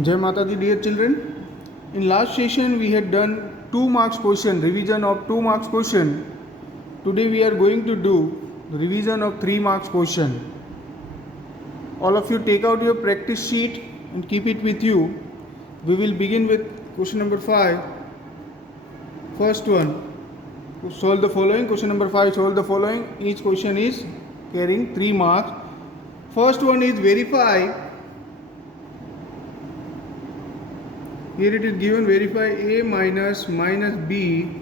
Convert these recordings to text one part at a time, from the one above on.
Jai Mata Di, dear children. In last session we had done 2 marks question, revision of 2 marks question. Today we are going to do revision of 3 marks question. All of you take out your practice sheet and keep it with you. We will begin with question number 5. First one, solve the following. Question number 5, solve the following. Each question is carrying 3 marks. First one is verify. Here it is given, verify a minus b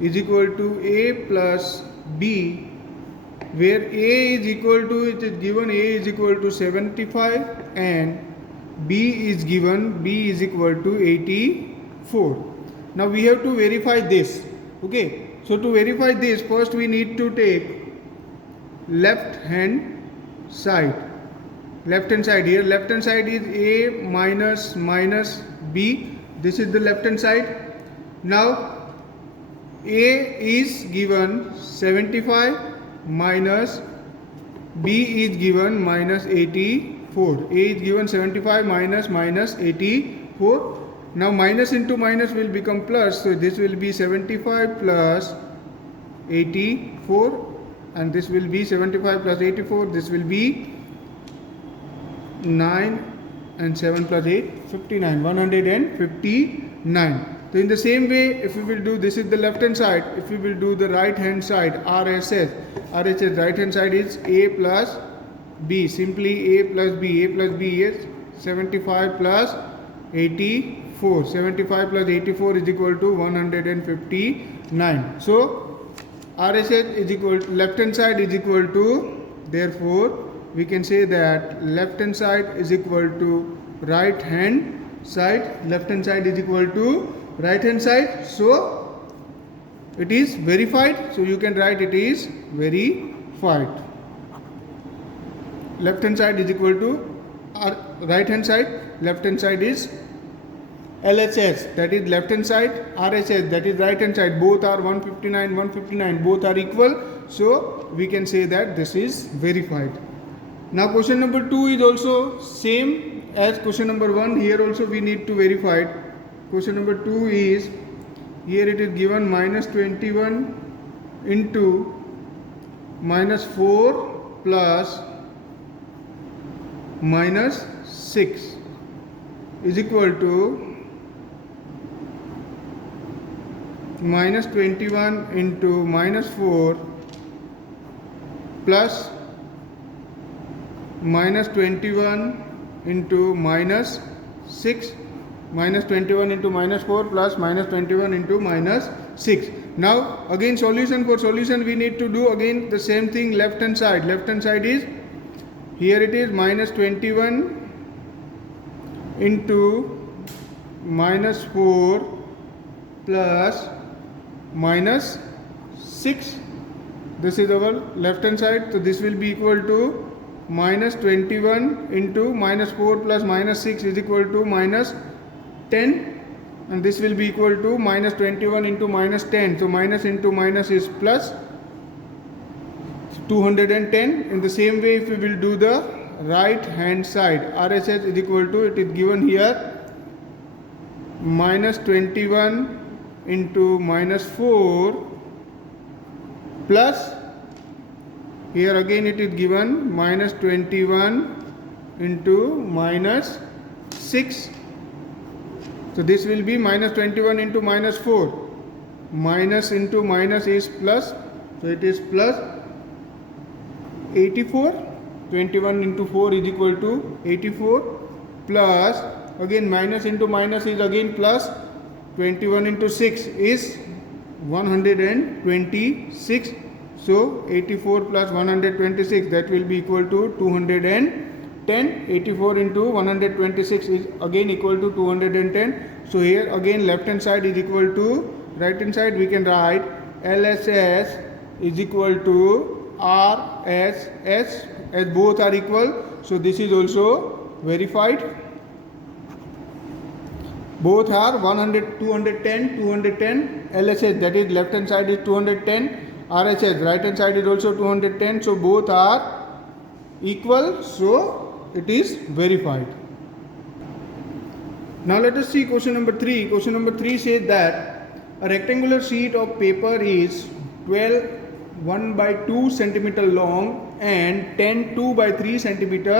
is equal to a plus b, where a is equal to, it is given a is equal to 75 and b is given b is equal to 84. Now we have to verify this. Okay, so to verify this, first we need to take left hand side. Left hand side, here left hand side is a minus b. This is the left hand side. Now a is given 75 minus b is given minus 84. A is given 75 minus 84. Now minus into minus will become plus, so this will be 75 plus 84 and this will be 75 plus 84, this will be 9 and 7 plus 8, 59, 159. So in the same way, if we will do, this is the left hand side, if we will do the right hand side, RHS right hand side is a plus b, simply a plus b is 75 plus 84, 75 plus 84 is equal to 159. So RHS is equal to, left hand side is equal to, therefore we can say that left hand side is equal to right hand side, left hand side is equal to right hand side, so it is verified. So you can write it is verified. Left hand side is equal to right hand side, left hand side is LHS, that is left hand side, RHS, that is right hand side, both are 159, both are equal, so we can say that this is verified. Now question number 2 is also same as question number 1. Here also we need to verify it. Question number 2 is, here it is given minus 21 into minus 4 plus minus 6 is equal to minus 21 into minus 4 plus minus 21 into minus 6, minus 21 into minus 4 plus minus 21 into minus 6. Now again solution, for solution we need to do again the same thing, left hand side. Left hand side is, here it is minus 21 into minus 4 plus minus 6. This is our left hand side, so this will be equal to minus 21 into minus 4 plus minus 6 is equal to minus 10, and this will be equal to minus 21 into minus 10, so minus into minus is plus 210. In the same way, if we will do the right hand side, RHS is equal to, it is given here minus 21 into minus 4 plus, here again it is given minus 21 into minus 6. So this will be minus 21 into minus 4. Minus into minus is plus. So it is plus 84. 21 into 4 is equal to 84. Plus, again minus into minus is again plus. 21 into 6 is 126. So 84 plus 126, that will be equal to 210. 84 into 126 is again equal to 210. So here again left hand side is equal to right hand side. We can write LHS is equal to RHS, as both are equal. So this is also verified. Both are 210. LHS, that is left hand side is 210. RHS, right hand side is also 210, so both are equal, so it is verified. Now let us see question number 3. Question number 3 says that a rectangular sheet of paper is 12 1 by 2 centimeter long and 10 2 by 3 centimeter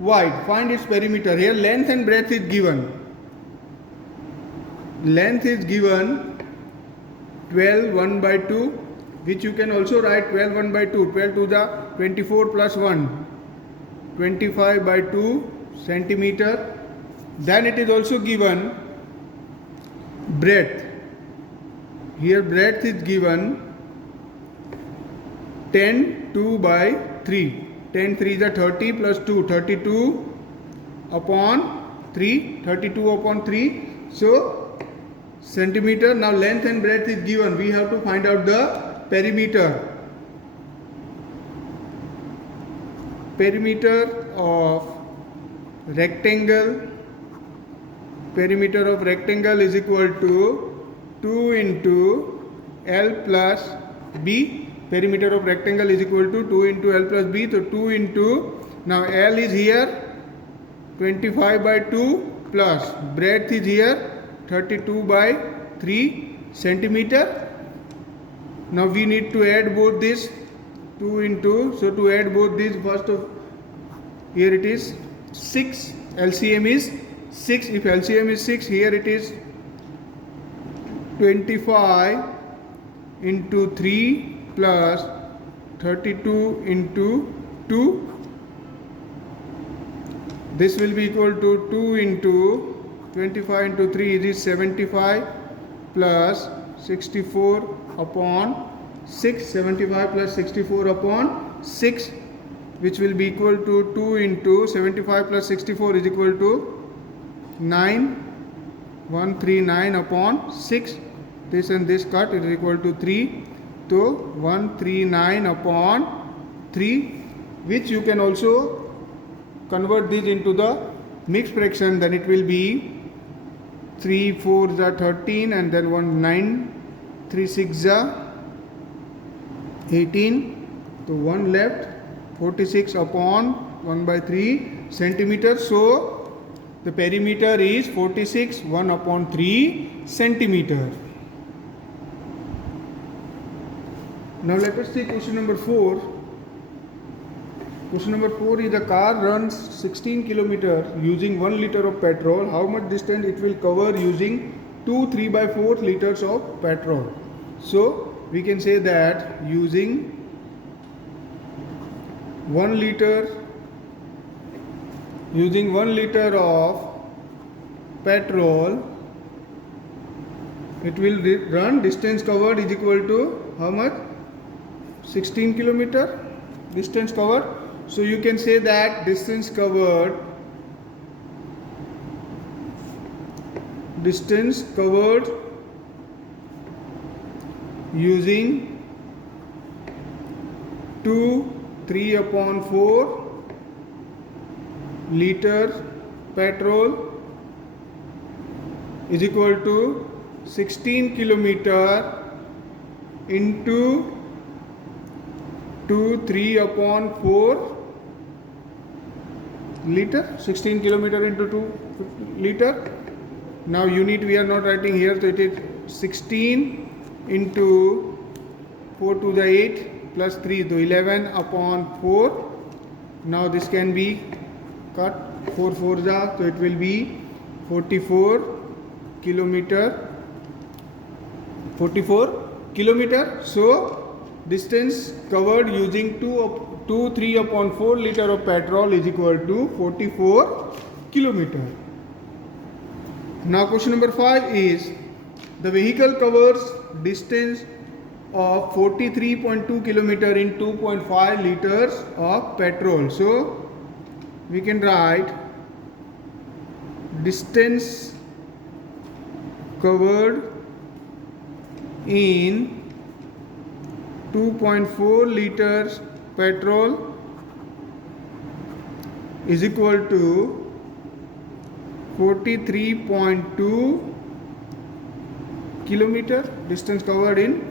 wide. Find its perimeter. Here length and breadth is given. Length is given 12 1 by 2, which you can also write 12 1 by 2. 12 to the 24 plus 1, 25 by 2 centimeter. Then it is also given breadth. Here breadth is given 10 2 by 3. 10 3 is the 30 plus 2, 32 upon 3, 32 upon 3. So centimeter. Now length and breadth is given. We have to find out the perimeter. Perimeter of rectangle. Perimeter of rectangle is equal to 2 into L plus B. Perimeter of rectangle is equal to 2 into L plus B. So 2 into, now L is here 25 by 2 plus breadth is here 32 by 3 centimeter. Now we need to add both this 2 into, so to add both these, first of here it is 6, LCM is 6. If LCM is 6, here it is 25 into 3 plus 32 into 2. This will be equal to 2 into 25 into 3 is 75 plus 64 upon 6. 75 plus 64 upon 6, which will be equal to 2 into 75 plus 64 is equal to 9, 139 upon 6. This and this cut is equal to 3. So 139 upon 3, which you can also convert this into the mixed fraction. Then it will be 3 4 is 13 and then 1 9, 3 6 is 18. So 1 left, 46 upon 1 by 3 centimeters. So the perimeter is 46 1 upon 3 centimeter. Now let us see question number 4. Question number 4 is a car runs 16 kilometers using 1 liter of petrol. How much distance it will cover using 2 3 by 4 liters of petrol? So we can say that using 1 liter of petrol, it will run, distance covered is equal to how much? 16 kilometer distance covered. So you can say that distance covered using 2 3 upon 4 liter petrol is equal to 16 kilometer into 2 3 upon 4 liter. 16 kilometer into 2 liter. Now unit we are not writing here, so it is 16 into 4 to the 8 plus 3, so 11 upon 4. Now this can be cut, 4 4 ja, so it will be 44 kilometer. So distance covered using 2 3 upon 4 liter of petrol is equal to 44 kilometer. Now question number 5 is the vehicle covers distance of 43.2 kilometer in 2.5 liters of petrol. So we can write distance covered in 2.4 liters petrol is equal to 43.2 kilometer. Distance covered in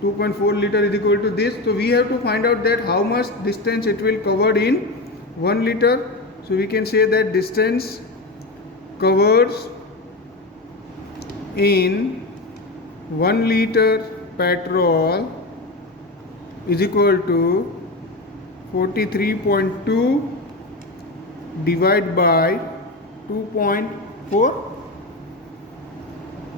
2.4 liter is equal to this. So we have to find out that how much distance it will covered in 1 liter. So we can say that distance covers in 1 liter petrol is equal to 43.2 divided by 2.4.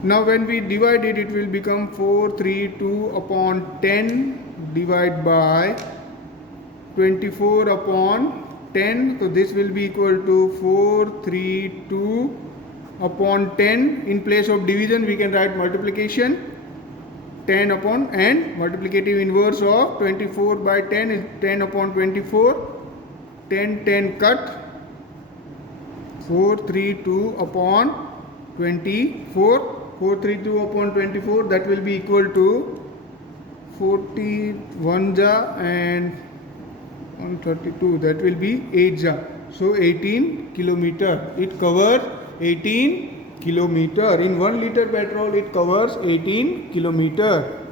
Now when we divide it, it will become 432 upon 10 divided by 24 upon 10. So this will be equal to 432 upon 10. In place of division we can write multiplication, 10 upon, and multiplicative inverse of 24 by 10 is 10 upon 24. 10 10 cut, 432 upon 24. 432 upon 24, that will be equal to 41 ja and 132, that will be 8 ja. So 18 kilometer. It covers 18 kilometer. In 1 liter petrol it covers 18 kilometer.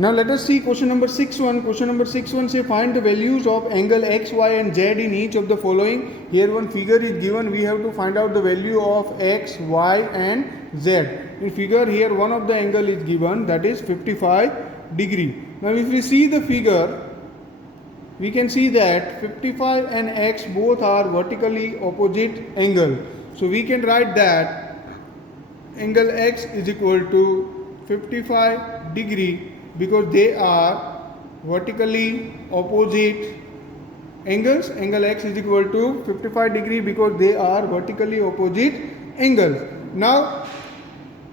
Now let us see question number 6.1. Question number 6.1 say find the values of angle x, y and z in each of the following. Here one figure is given. We have to find out the value of x, y and z. In figure here one of the angle is given, that is 55 degree. Now if we see the figure, we can see that 55 and x both are vertically opposite angle. So we can write that angle x is equal to 55 degree because they are vertically opposite angles. Angle x is equal to 55 degree because they are vertically opposite angles. Now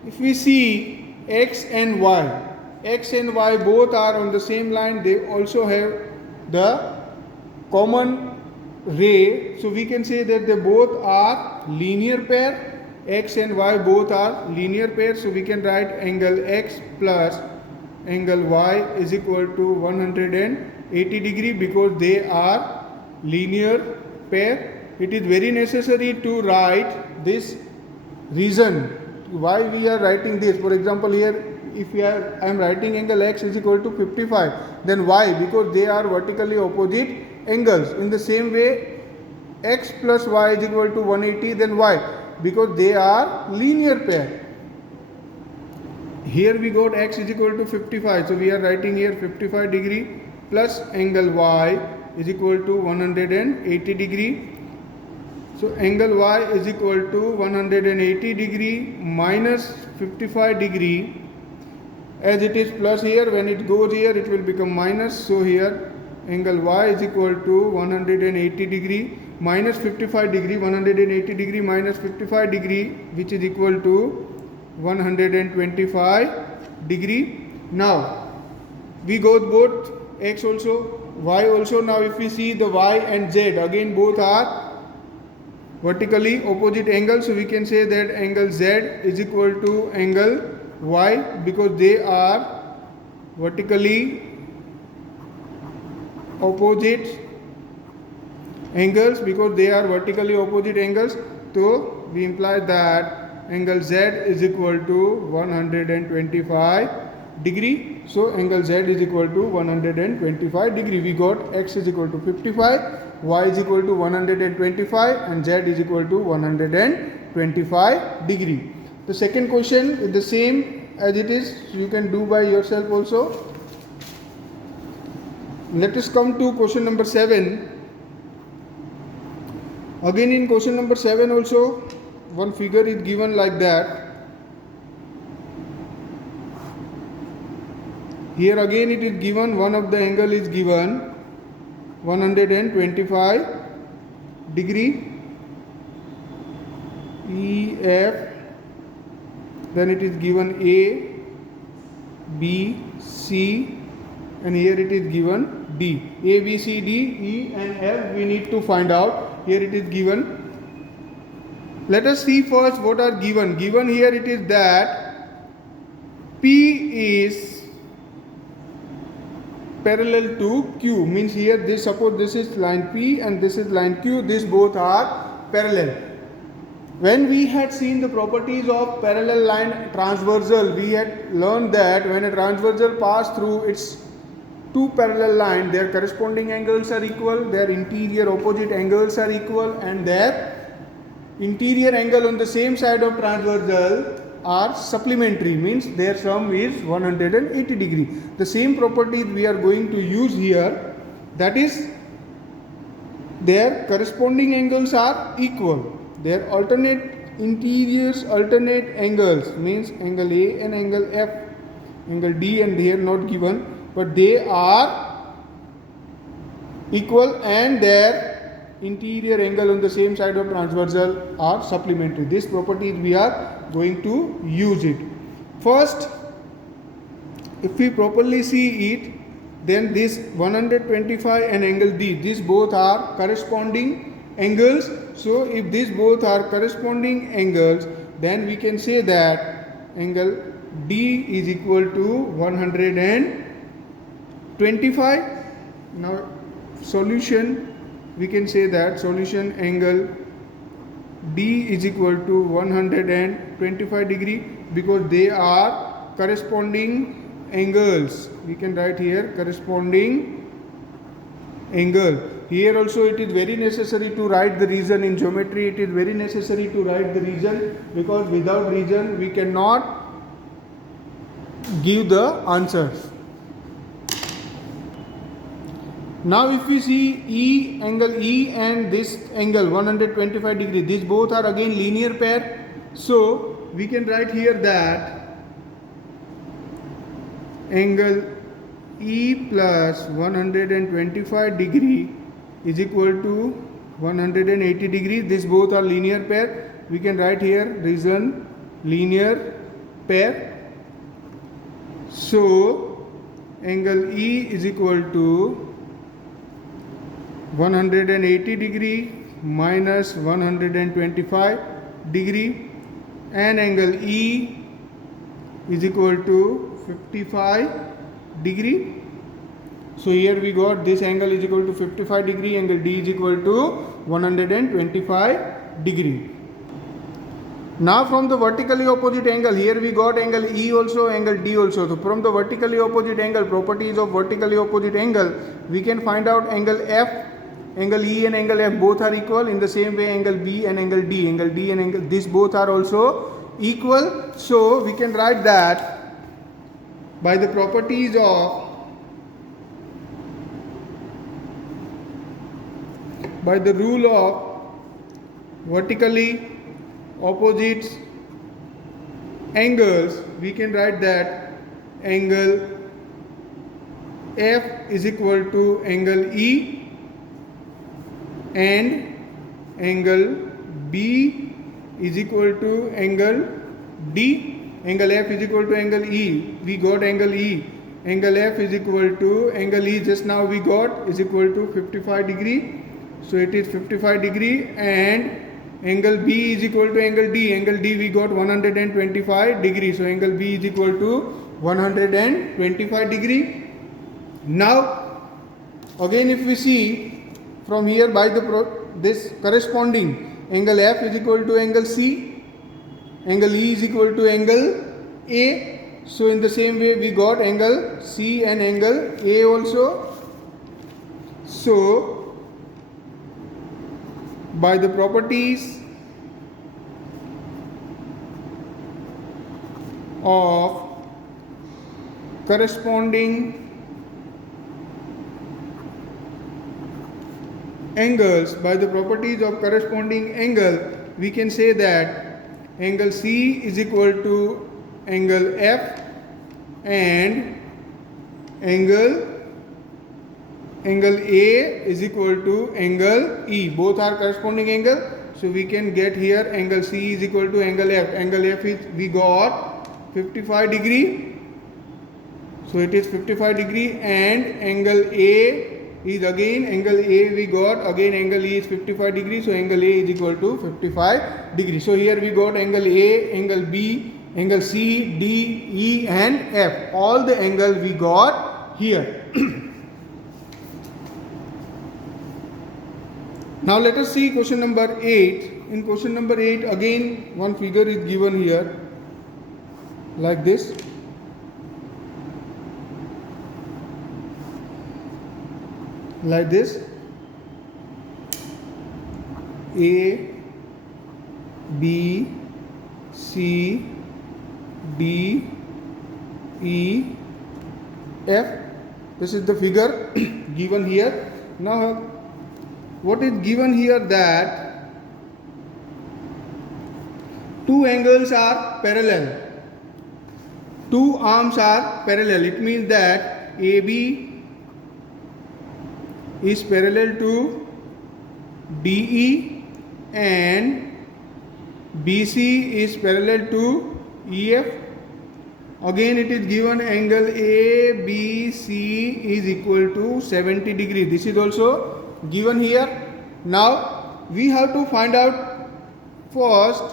if we see x and y both are on the same line, they also have the common ray, so we can say that they both are linear pair. X and y both are linear pair, so we can write angle x plus angle y is equal to 180 degree because they are linear pair. It is very necessary to write this reason why we are writing this. For example, here if I am writing angle x is equal to 55, then why? Because they are vertically opposite angles. In the same way, x plus y is equal to 180, then why? Because they are linear pair. Here we got x is equal to 55, so we are writing here 55 degree plus angle y is equal to 180 degree. So angle y is equal to 180 degree minus 55 degree. As it is plus here, when it goes here it will become minus. So here angle y is equal to 180 degree minus 55 degree. 180 degree minus 55 degree, which is equal to 125 degree. Now we got both x also, y also. Now if we see the y and z, again both are vertically opposite angles, so we can say that angle z is equal to angle y because they are vertically opposite angles. Because they are vertically opposite angles, so we imply that angle z is equal to 125 degree. So angle z is equal to 125 degree. We got x is equal to 55, y is equal to 125 and z is equal to 125 degree. The second question is the same as it is, so you can do by yourself also. Let us come to question number 7. Again in question number 7 also one figure is given like that. Here again it is given, one of the angle is given 125 degree EF, then it is given A, B, C, and here it is given D. A, B, C, D, E and F we need to find out. Here it is given. Let us see first what are given. Given here it is that P is parallel to Q, means here this, suppose this is line P and this is line Q, these both are parallel. When we had seen the properties of parallel line transversal, we had learned that when a transversal pass through its two parallel lines, their corresponding angles are equal, their interior opposite angles are equal, and their interior angle on the same side of transversal are supplementary, means their sum is 180 degree. The same properties we are going to use here, that is their corresponding angles are equal. Their alternate interiors, alternate angles, means angle A and angle F, angle D and they are not given, but they are equal and their interior angle on the same side of transversal are supplementary. This property we are going to use it. First, if we properly see it, then this 125 and angle D, these both are corresponding angles. So if these both are corresponding angles, then we can say that angle D is equal to 125. Now solution, we can say that solution angle D is equal to 125 degree because they are corresponding angles. We can write here corresponding angle. Here also it is very necessary to write the reason. In geometry it is very necessary to write the reason, because without reason we cannot give the answers. Now if we see angle E and this angle 125 degree, these both are again linear pair. So we can write here that angle E plus 125 degree is equal to 180 degree. These both are linear pair. We can write here reason linear pair. So angle E is equal to 180 degree minus 125 degree, and angle E is equal to 55 degree. So here we got this angle is equal to 55 degree, angle D is equal to 125 degree. Now from the vertically opposite angle, here we got angle E also, angle D also. So from the vertically opposite angle, properties of vertically opposite angle, we can find out angle F. Angle E and angle F both are equal. In the same way angle B and angle D and angle, this both are also equal. So we can write that by the properties of by the rule of vertically opposite angles, we can write that angle F is equal to angle E and angle B is equal to angle D. Angle F is equal to angle E. We got angle E. Angle F is equal to angle E, just now we got, is equal to 55 degree. So it is 55 degree, and angle B is equal to angle D. Angle D we got 125 degree. So angle B is equal to 125 degree. Now again if we see from here by this corresponding, angle F is equal to angle C, angle E is equal to angle A. So in the same way we got angle C and angle A also. So by the properties of corresponding angles, by the properties of corresponding angle, we can say that angle C is equal to angle F and angle A is equal to angle E. Both are corresponding angle. So we can get here angle C is equal to angle F. Angle F is, we got 55 degree. So it is 55 degree, and angle A is again angle A we got, again angle E is 55 degree. So angle A is equal to 55 degree. So here we got angle A, angle B, angle C, D, E and F. All the angle we got here. Now let us see question number 8. In question number 8 again one figure is given here like this. Like this, A, B, C, D, E, F. This is the figure given here. Now what is given here, that two angles are parallel, two arms are parallel. It means that AB is parallel to DE and BC is parallel to EF. Again it is given angle ABC is equal to 70 degree. This is also given here. Now we have to find out first,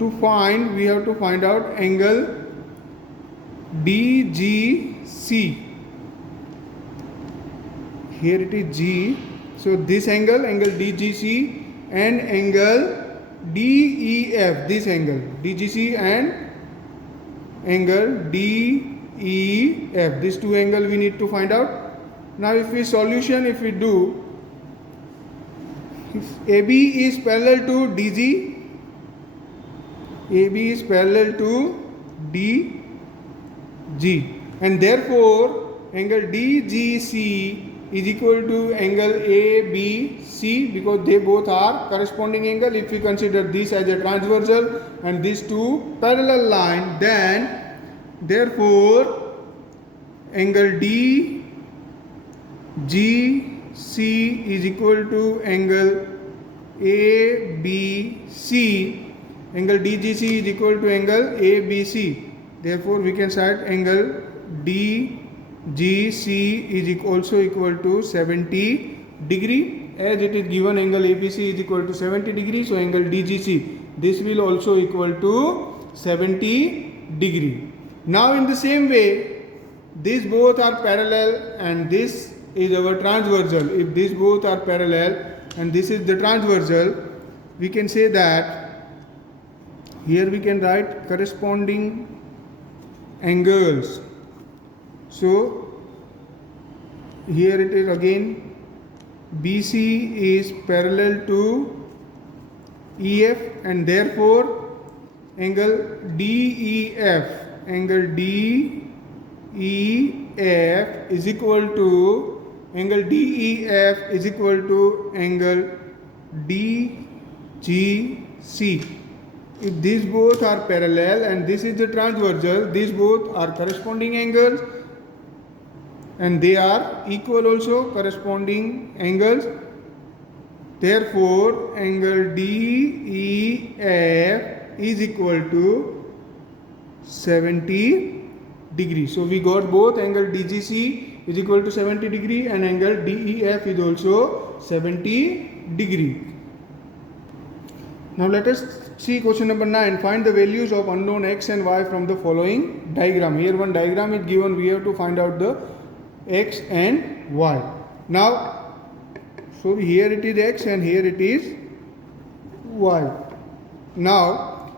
we have to find out angle DGC. Here it is G. So this angle DGC, and angle DEF, this angle DGC and angle DEF, these two angles we need to find out. Now if we do, if AB is parallel to DG, AB is parallel to DG, and therefore angle DGC is equal to angle ABC, because they both are corresponding angle. If we consider this as a transversal and these two parallel line, then therefore angle DGC is equal to angle ABC. Angle DGC is equal to angle ABC. Therefore we can cite angle DGC is also equal to 70 degree, as it is given angle ABC is equal to 70 degree. So angle DGC, this will also equal to 70 degree. Now in the same way, these both are parallel and this is our transversal. If these both are parallel and this is the transversal, we can say that here we can write corresponding angles. So here it is again, BC is parallel to EF, and therefore angle DEF is equal to angle DGC. If these both are parallel and this is the transversal, these both are corresponding angles and they are equal also, corresponding angles. Therefore angle DEF is equal to 70 degree. So we got both angle DGC is equal to 70 degree and angle DEF is also 70 degree. Now let us see question number 9. Find the values of unknown x and y from the following diagram. Here one diagram is given. We have to find out the x and y. Now, so here it is x and here it is y. Now,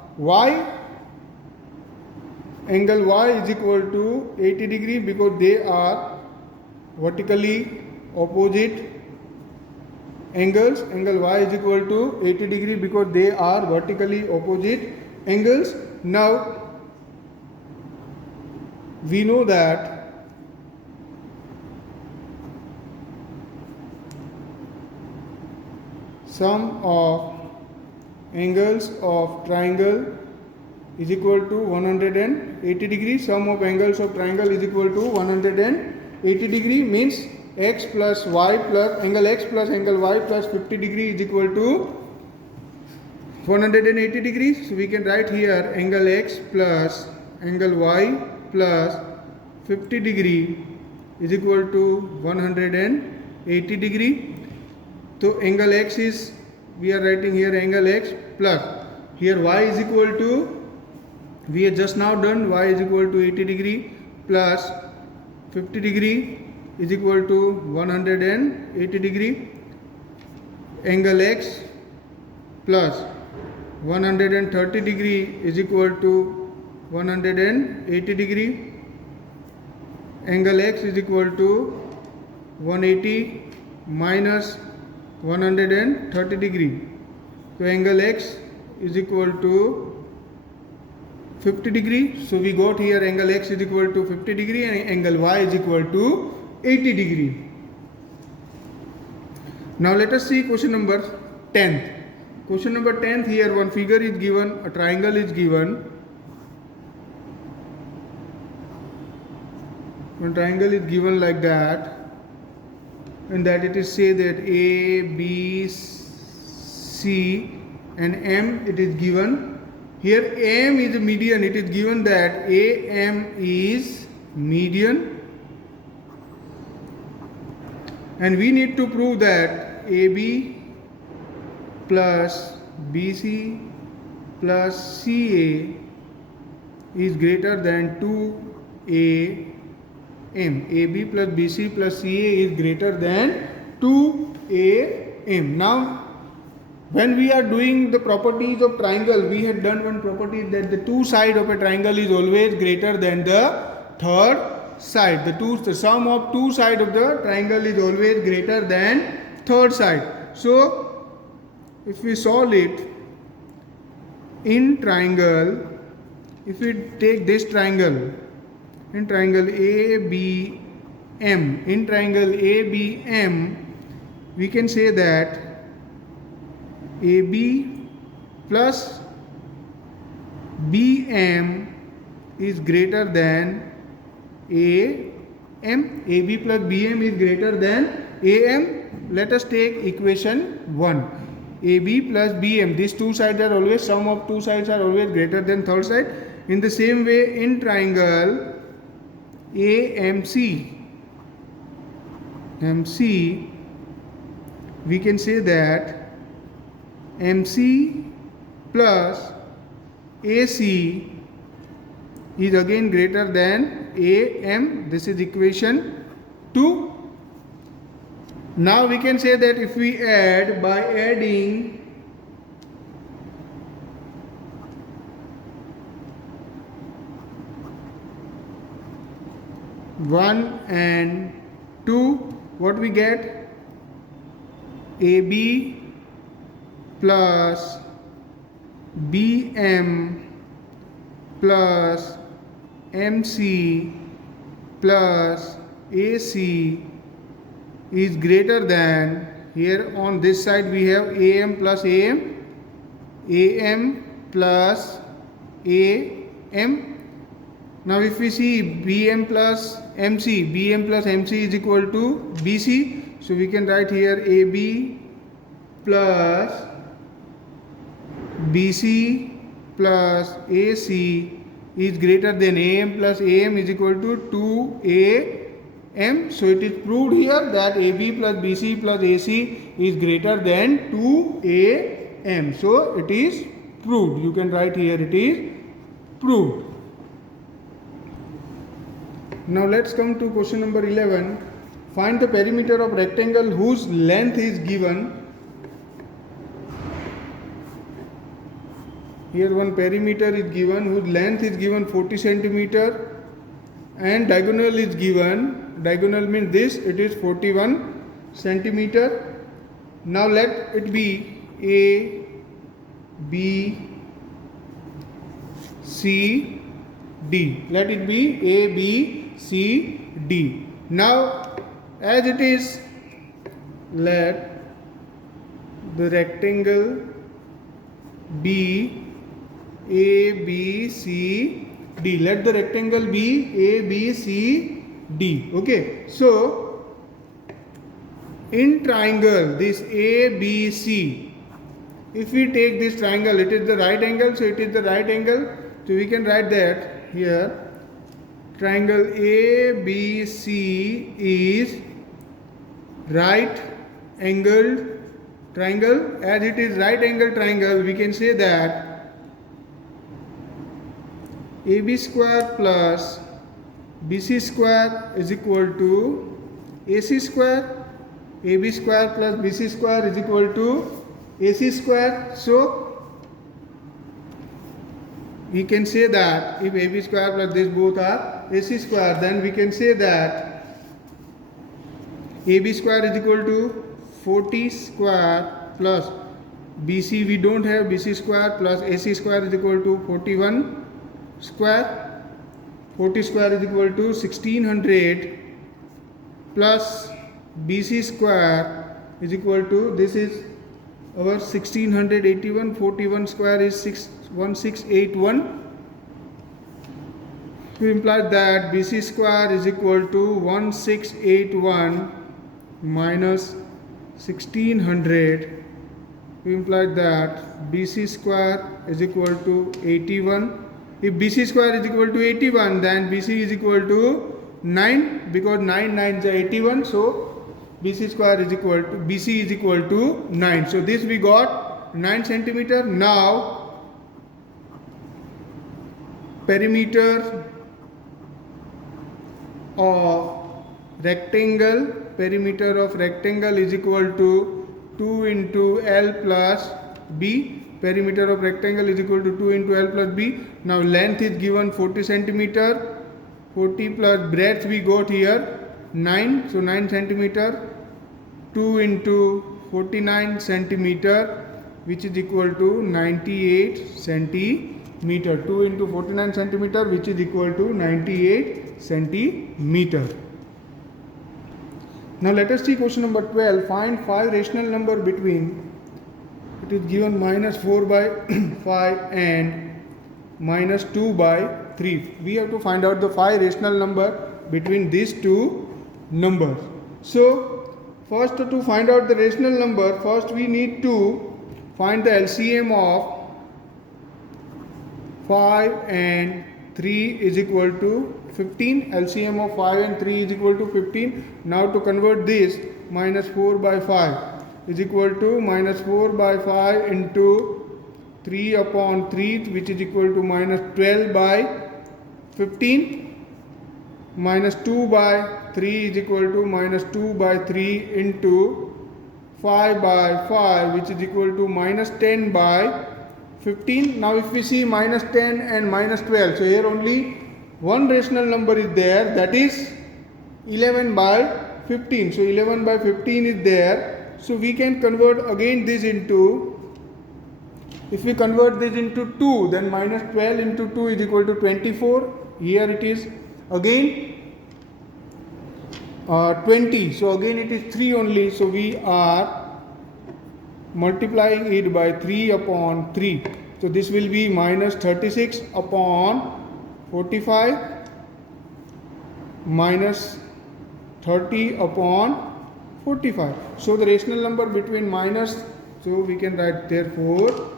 angle y is equal to 80 degree because they are vertically opposite angles. Angle y is equal to 80 degree because they are vertically opposite angles. Now we know that sum of angles of triangle is equal to 180 degree. Sum of angles of triangle is equal to 180 degree, means x plus y plus angle x plus angle y plus 50 degree is equal to 180 degrees. So we can write here angle x plus angle y plus 50 degree is equal to 180 degree. So angle x is, we are writing here angle x plus here y is equal to, we have just now done y is equal to 80 degree plus 50 degree is equal to 180 degree. Angle x plus 130 degree is equal to 180 degree. Angle x is equal to 180 minus 130 degree. So angle x is equal to 50 degree. So we got here angle x is equal to 50 degree and angle y is equal to 80 degree. Now let us see question number 10th. Question number 10th, here one figure is given, a triangle is given. One triangle is given like that, and that it is say that A, B, C and M it is given. Here M is a median, it is given that AM is median, and we need to prove that AB plus BC plus CA is greater than 2AM. AB plus BC plus CA is greater than 2AM. Now when we are doing the properties of triangle, we had done one property that the two sides of a triangle is always greater than the third side. The sum of two sides of the triangle is always greater than third side. So if we solve it in triangle, if we take this triangle, in triangle ABM, in triangle ABM, we can say that AB plus BM is greater than AM. AB plus BM is greater than AM. Let us take equation 1. AB plus BM, these two sides are always, sum of two sides are always greater than third side. In the same way, in triangle AMC, we can say that MC plus AC is again greater than AM. This is equation 2. Now we can say that if we add, by adding one and 2, what we get? AB plus BM plus MC plus AC is greater than, here on this side we have AM plus AM, AM plus AM. Now if we see BM plus MC, BM plus MC is equal to BC. So we can write here AB plus BC plus AC is greater than AM plus AM is equal to 2AM. So it is proved here that AB plus BC plus AC is greater than 2AM. So it is proved. You can write here it is proved. Now let's come to question number 11. Find the perimeter of rectangle whose length is given. Here one perimeter is given whose length is given 40 centimeter and diagonal is given. Diagonal means this, it is 41 centimeter. Now let it be A, B, C, D. Let it be A, B, C, D. Now as it is, let the rectangle be A, B, C, D. Let the rectangle be A, B, C, D. Okay. So in triangle this A, B, C, if we take this triangle, it is the right angle, so it is the right angle. So we can write that here triangle ABC is right angled triangle. As it is right angled triangle, we can say that AB square plus BC square is equal to AC square. AB square plus BC square is equal to AC square. So we can say that if AB square plus this both are AC square, then we can say that AB square is equal to 40 square plus BC we don't have, BC square plus AC square is equal to 41 square. 40 square is equal to 1600 plus BC square is equal to, this is our 1681, 41 square is 1681. We imply that BC square is equal to 1681 minus 1600. We imply that BC square is equal to 81. If BC square is equal to 81, then BC is equal to 9, because 9 9s are 81. So BC square is equal to, BC is equal to 9. So this we got 9 centimeter. Now perimeter of rectangle, perimeter of rectangle is equal to 2 into L plus B. Perimeter of rectangle is equal to 2 into L plus B. Now length is given 40 centimeter. 40 plus breadth we got here 9. So 9 centimeter. 2 into 49 centimeter, which is equal to 98 centimeter. 2 into 49 centimeter, which is equal to 98 centimeter. Now let us see question number 12. Find 5 rational number between, it is given minus 4 by 5 and minus 2 by 3. We have to find out the 5 rational number between these two numbers. So first, to find out the rational number, first we need to find the LCM of 5 and 3 is equal to 15. LCM of 5 and 3 is equal to 15. Now to convert this, minus 4 by 5 is equal to minus 4 by 5 into 3 upon 3, which is equal to minus 12 by 15. Minus 2 by 3 is equal to minus 2 by 3 into 5 by 5, which is equal to minus 10 by 15. Now if we see minus 10 and minus 12, so here only one rational number is there, that is 11 by 15. So 11 by 15 is there. So we can convert again this into, if we convert this into 2, then minus 12 into 2 is equal to 24. Here it is again 20. So again it is 3 only. So we are multiplying it by 3 upon 3. So this will be minus 36 upon 45 minus 30 upon 45. So the rational number between minus, so we can write therefore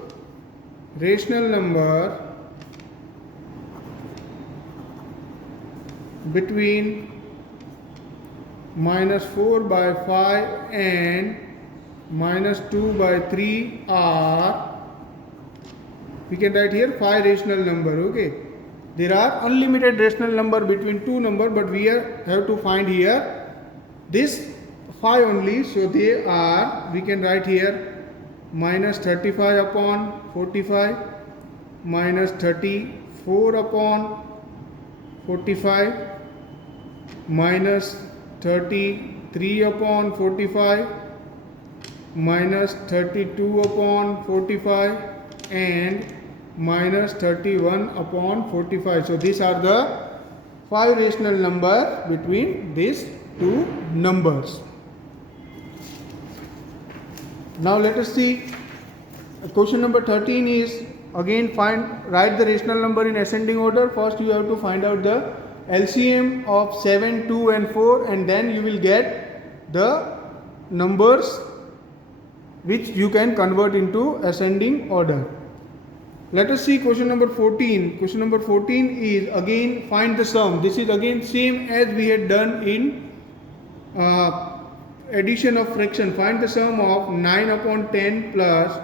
rational number between minus 4 by 5 and minus 2 by 3 are, we can write here 5 rational number. Okay, there are unlimited rational number between two number, but we have to find here this 5 only. So they are, we can write here minus 35 upon 45 minus 34 upon 45 minus 33 upon 45 minus 32 upon 45 and minus 31 upon 45. So these are the 5 rational number between these two numbers. Now let us see question number 13 is again write the rational number in ascending order. First you have to find out the LCM of 7, 2 and 4, and then you will get the numbers which you can convert into ascending order. Let us see question number 14. Question number 14 is again find the sum. This is again same as we had done in addition of fraction. Find the sum of 9 upon 10 plus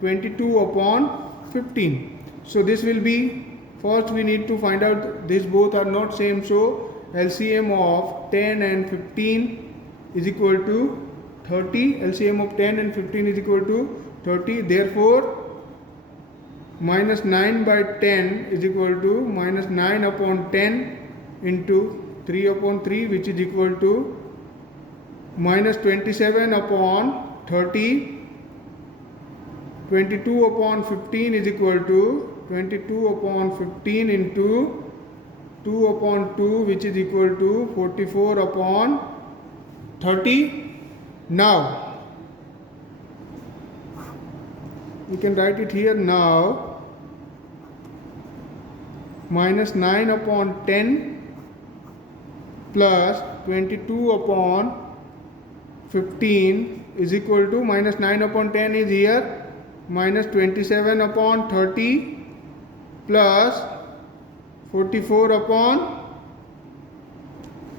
22 upon 15. So this will be, first we need to find out these both are not same. So LCM of 10 and 15 is equal to 30. LCM of 10 and 15 is equal to 30. Therefore minus 9 by 10 is equal to minus 9 upon 10 into 3 upon 3, which is equal to minus 27 upon 30 22 upon 15 is equal to 22 upon 15 into 2 upon 2, which is equal to 44 upon 30. Now you can write it here. Now minus 9 upon 10 plus 22 upon 15 is equal to minus 9 upon 10 is here, minus 27 upon 30 plus 44 upon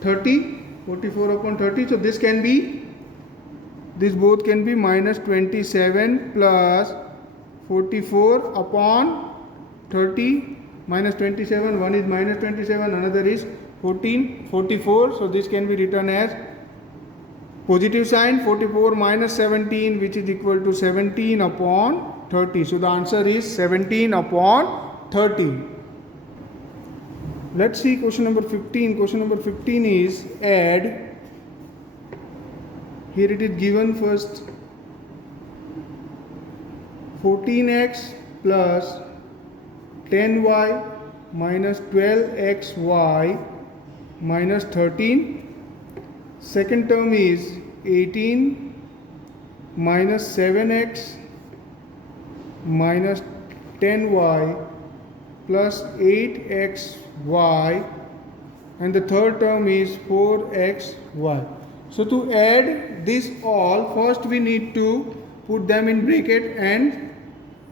30. 44 upon 30. So this can be, this both can be minus 27 plus 44 upon 30. Minus 27, one is minus 27, another is 44. So this can be written as positive sign, 44 minus 17, which is equal to 17 upon 30. So the answer is 17 upon 30. Let's see question number 15. Question number 15 is add. Here it is given first 14x plus 10y minus 12xy minus 13. Second term is 18 minus 7x minus 10y plus 8xy, and the third term is 4xy. So to add this all, first we need to put them in bracket and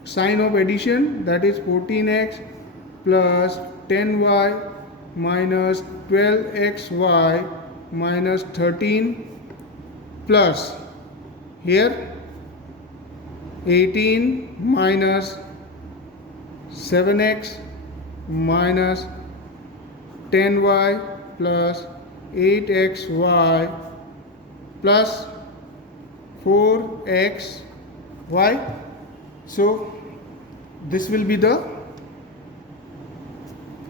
sign of addition, that is 14x plus 10y minus 12xy minus 13 plus here 18 minus 7x minus 10y plus 8xy plus 4xy. So this will be the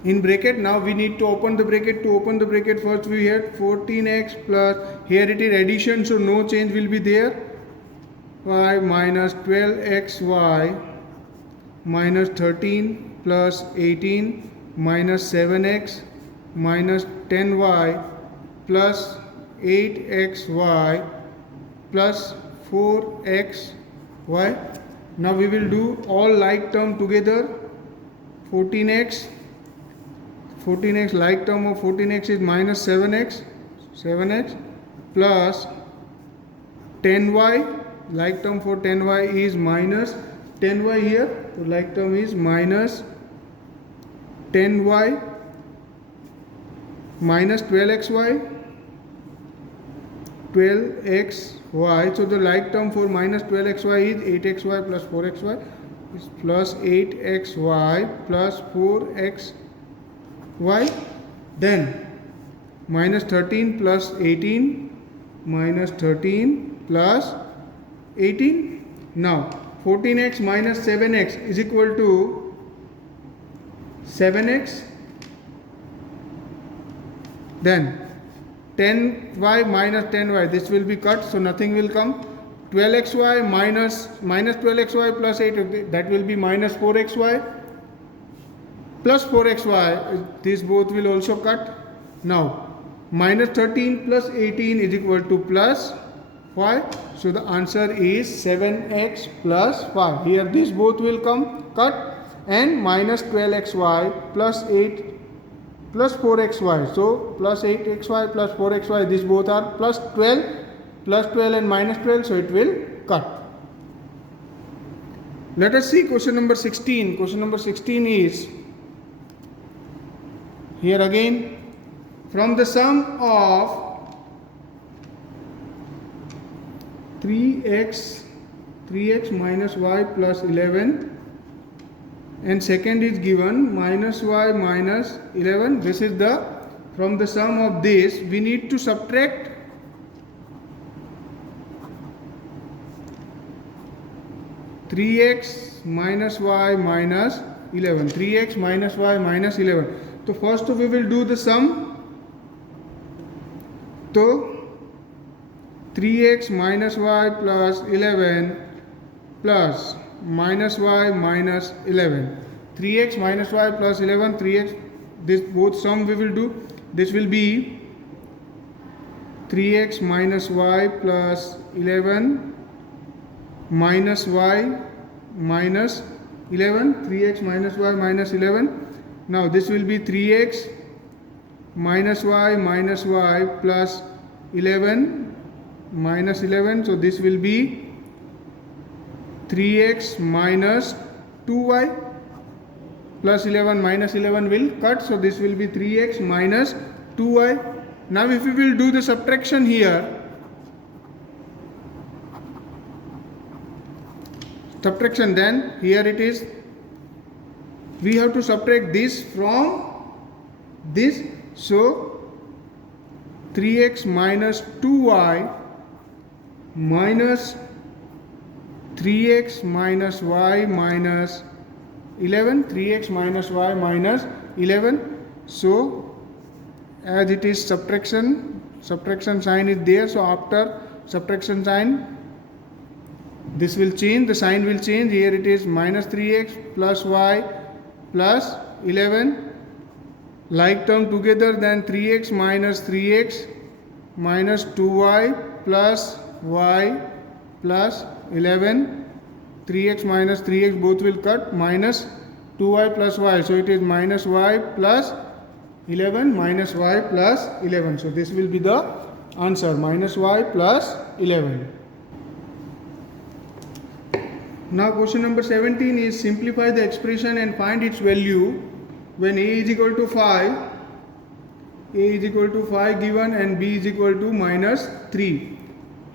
in bracket. Now we need to open the bracket. To open the bracket, first we had 14x plus, here it is addition, so no change will be there, y minus 12xy minus 13 plus 18 minus 7x minus 10y plus 8xy plus 4xy. Now we will do all like term together. 14x like term of 14x is minus 7x plus 10y, like term for 10y is minus 10y here, so like term is minus 10y minus 12xy, so the like term for minus 12xy is 8xy plus 4xy is plus 8xy plus 4xy. Then minus 13 plus 18 minus 13 plus 18. Now 14x minus 7x is equal to 7x. Then 10y minus 10y, this will be cut, so nothing will come. 12xy minus 12xy plus 8, that will be minus 4xy plus 4xy, these both will also cut. Now minus 13 plus 18 is equal to plus 5, so the answer is 7x plus 5. Here these both will come cut, and minus 12xy plus 8 plus 4xy, so plus 8xy plus 4xy, these both are plus 12 and minus 12, so it will cut. Let us see question number 16. Question number 16 is here again, from the sum of 3x minus y plus 11, and second is given minus y minus 11. This is the, from the sum of this we need to subtract 3x minus y minus 11. 3x minus y minus 11. So first we will do the sum. So 3x minus y plus 11 plus minus y minus 11. 3x minus y plus 11, 3x, this both sum we will do. This will be 3x minus y plus 11 minus y minus 11, 3x minus y minus 11. Now this will be 3x minus y plus 11 minus 11. So this will be 3x minus 2y plus 11 minus 11 will cut. So this will be 3x minus 2y. Now if we will do the subtraction here, then here it is, we have to subtract this from this. So 3x minus 2y minus 3x minus y minus 11, 3x minus y minus 11. So as it is subtraction sign is there, so after subtraction sign this will change, the sign will change. Here it is minus 3x plus y plus 11, like term together, then 3x minus 2y plus y plus 11, 3x minus 3x both will cut, minus 2y plus y, so it is minus y plus 11 minus y plus 11. So this will be the answer, minus y plus 11. Now question number 17 is simplify the expression and find its value when a is equal to 5, given and b is equal to minus 3.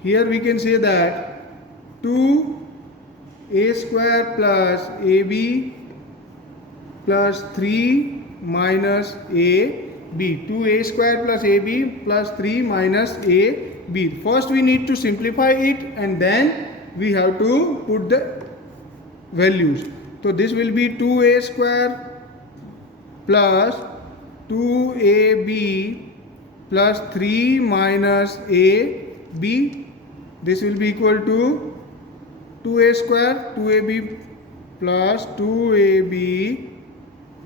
Here we can say that 2a square plus ab plus 3 minus ab, 2a square plus ab plus 3 minus ab. First we need to simplify it and then we have to put the values. So this will be 2a square plus 2ab plus 3 minus ab. This will be equal to 2a square, 2ab plus 2ab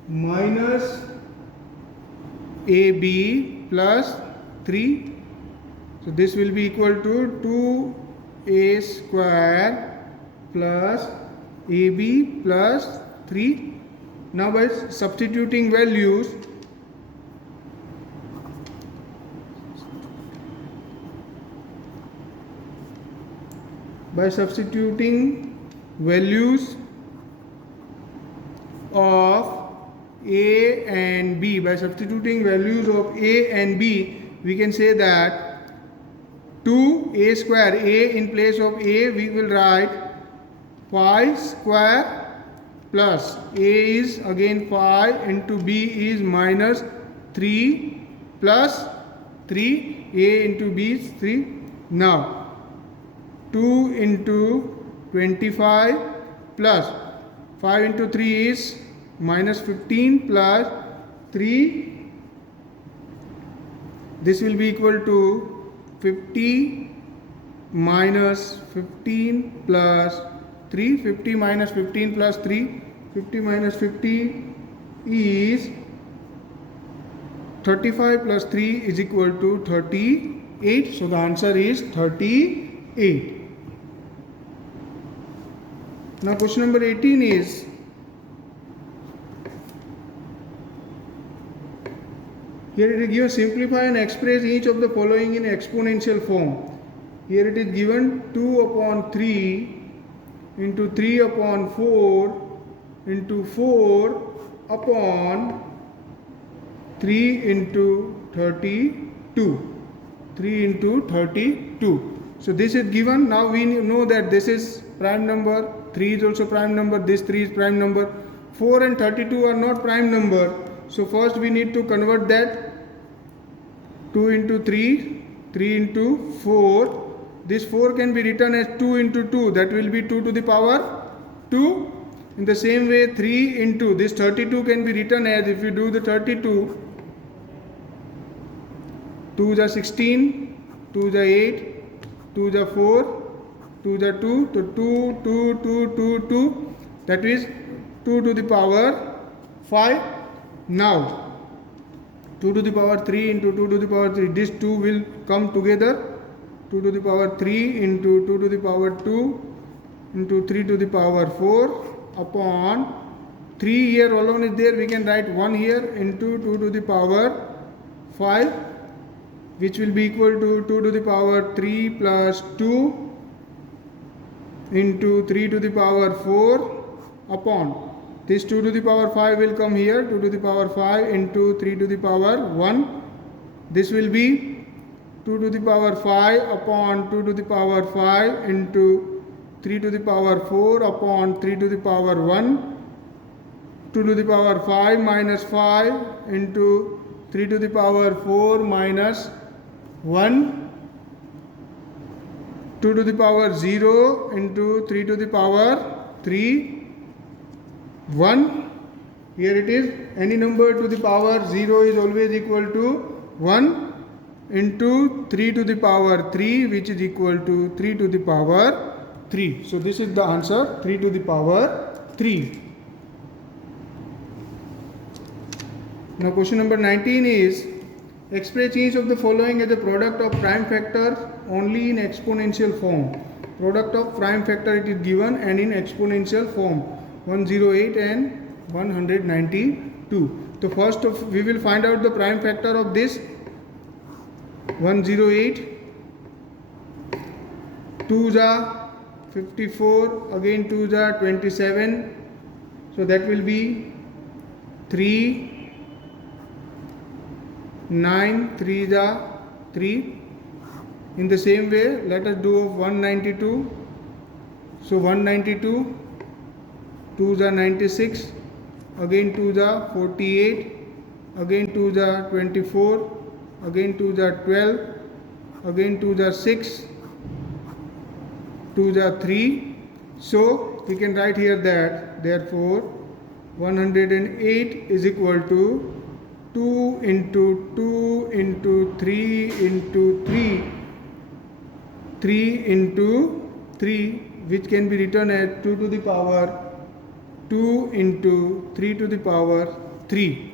minus ab plus 3. So this will be equal to 2a square plus ab plus 3. Now by substituting values, of a and b, we can say that 2a square, a in place of a we will write 5 square plus a is again 5 into b is minus 3 plus 3, a into b is 3. Now 2 into 25 plus 5 into 3 is minus 15 plus 3. This will be equal to 50 minus 15 plus 3. 50 minus 15 plus 3. 50 minus 50 is 35 plus 3 is equal to 38. So the answer is 38. Now question number 18 is here it is given simplify and express each of the following in exponential form. Here it is given 2 upon 3 into 3 upon 4 into 4 upon 3 into 32. 3 into 32. So this is given. Now we know that this is prime number, 3 is also prime number, this 3 is prime number, 4 and 32 are not prime number. So first we need to convert that. 2 into 3, 3 into 4. This 4 can be written as 2 into 2, that will be 2 to the power 2. In the same way 3 into this 32 can be written as, if you do the 32, 2 is 16, 2 is 8, 2 is 4, 2 the 2, so 2, 2, 2, 2, 2, that is 2 to the power 5. Now 2 to the power 3 into 2 to the power 3, these two will come together, 2 to the power 3 into 2 to the power 2 into 3 to the power 4 upon 3 here alone is there, we can write 1 here into 2 to the power 5, which will be equal to 2 to the power 3 plus 2 into 3 to the power 4 upon this 2 to the power 5 will come here, 2 to the power 5 into 3 to the power 1. This will be 2 to the power 5 upon 2 to the power 5 into 3 to the power 4 upon 3 to the power 1. 2 to the power 5 minus 5 into 3 to the power 4 minus 1. 2 to the power 0 into 3 to the power 3. 1. Here it is, any number to the power 0 is always equal to 1 into 3 to the power 3, which is equal to 3 to the power 3. So this is the answer, 3 to the power 3. Now question number 19 is, express each of the following as a product of prime factor only in exponential form. Product of prime factor it is given and in exponential form, 108 and 192. So first we will find out the prime factor of this 108. 2s are 54, again 2s are 27, so that will be 3, 9, 3s are 3. In the same way, let us do of 192. So 192, 2s are 96, again 2s are 48, again 2s are 24, again 2s are 12, again 2s are 6, 2s are 3. So we can write here that therefore 108 is equal to 2 into 2 into 3 into 3, 3 into 3, which can be written as 2 to the power 2 into 3 to the power 3.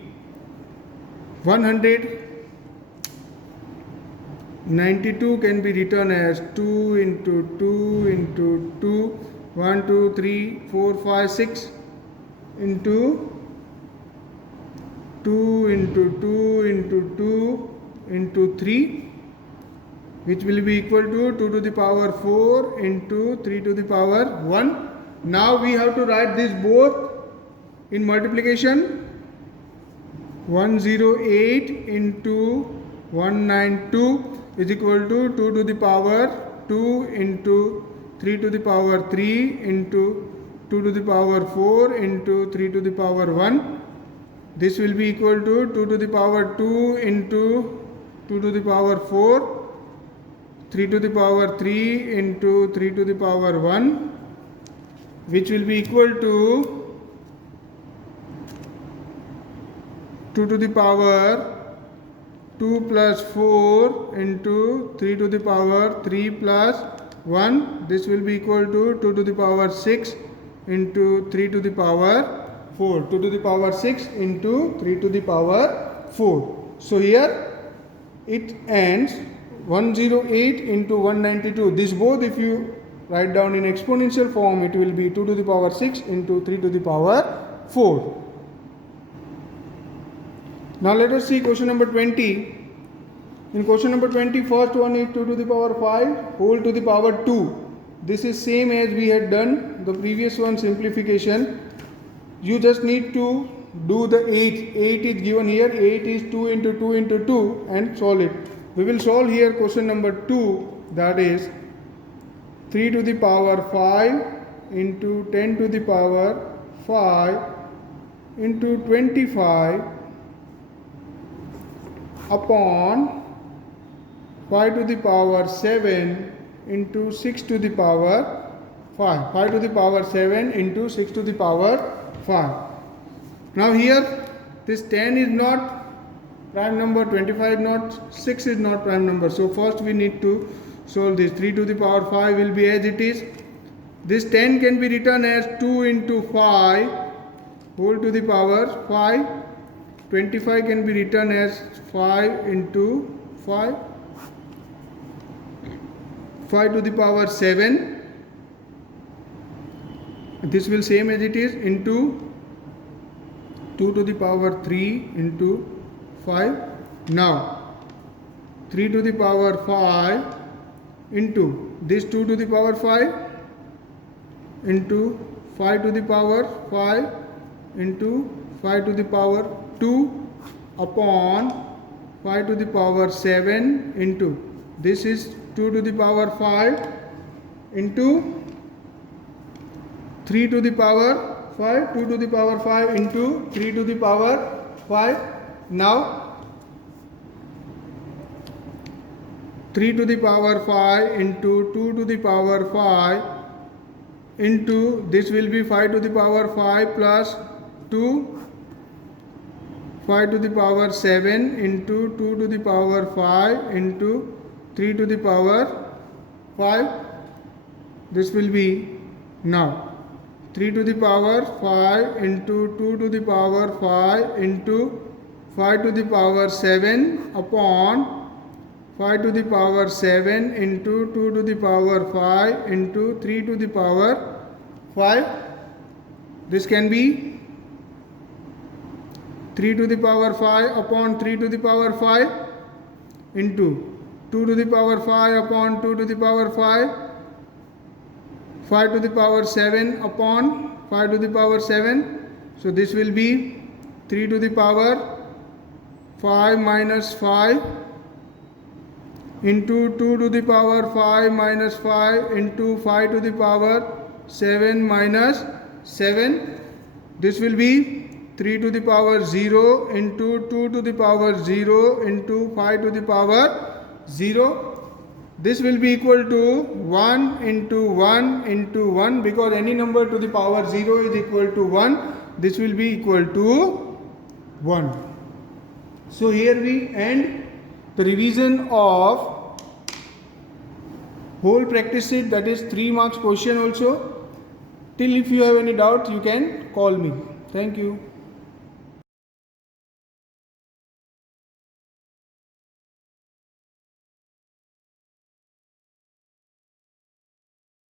192 can be written as 2 into 2 into 2, 1, 2, 3, 4, 5, 6 into 2 into 2 into 2 into 3, which will be equal to 2 to the power 4 into 3 to the power 1. Now we have to write this both in multiplication. 108 into 192 is equal to 2 to the power 2 into 3 to the power 3 into 2 to the power 4 into 3 to the power 1. This will be equal to 2 to the power 2 into 2 to the power 4, 3 to the power 3 into 3 to the power 1, which will be equal to 2 to the power 2 plus 4 into 3 to the power 3 plus 1. This will be equal to 2 to the power 6 into 3 to the power 4. 2 to the power 6 into 3 to the power 4. So here it ends 108 into 192. This both if you write down in exponential form, it will be 2 to the power 6 into 3 to the power 4. Now let us see question number 20. In question number 20, first one is 2 to the power 5 whole to the power 2. This is same as we had done the previous one, simplification. You just need to do the 8. 8 is given here. 8 is 2 into 2 into 2 and solve it. We will solve here question number 2, that is 3 to the power 5 into 10 to the power 5 into 25 upon 5 to the power 7 into 6 to the power 5. 5 to the power 7 into 6 to the power 5. Now here this 10 is not prime number, 25 is not, 6 is not prime number. So first we need to solve this. 3 to the power 5 will be as it is. This 10 can be written as 2 into 5 whole to the power 5. 25 can be written as 5 into 5. 5 to the power 7. This will same as it is into 2 to the power 3 into 5. Now 3 to the power 5 into this 2 to the power 5 into 5 to the power 5 into 5 to the power 2 upon 5 to the power 7 into this is 2 to the power 5 into 3 to the power 5, 2 to the power 5 into 3 to the power 5. Now 3 to the power 5 into 2 to the power 5 into this will be 5 to the power 5 plus 2, 5 to the power 7 into 2 to the power 5 into 3 to the power 5. This will be now 3 to the power 5 into 2 to the power 5 into 5 to the power 7 upon 5 to the power 7 into 2 to the power 5 into 3 to the power 5. This can be 3 to the power 5 upon 3 to the power 5 into 2 to the power 5 upon 2 to the power 5, 5 to the power 7 upon 5 to the power 7. So this will be 3 to the power 5 minus 5 into 2 to the power 5 minus 5 into 5 to the power 7 minus 7. This will be 3 to the power 0 into 2 to the power 0 into 5 to the power 0. This will be equal to 1 into 1 into 1 because any number to the power 0 is equal to 1. This will be equal to 1. So here we end the revision of whole practice sheet, that is 3 marks question also. Till if you have any doubt you can call me. Thank you.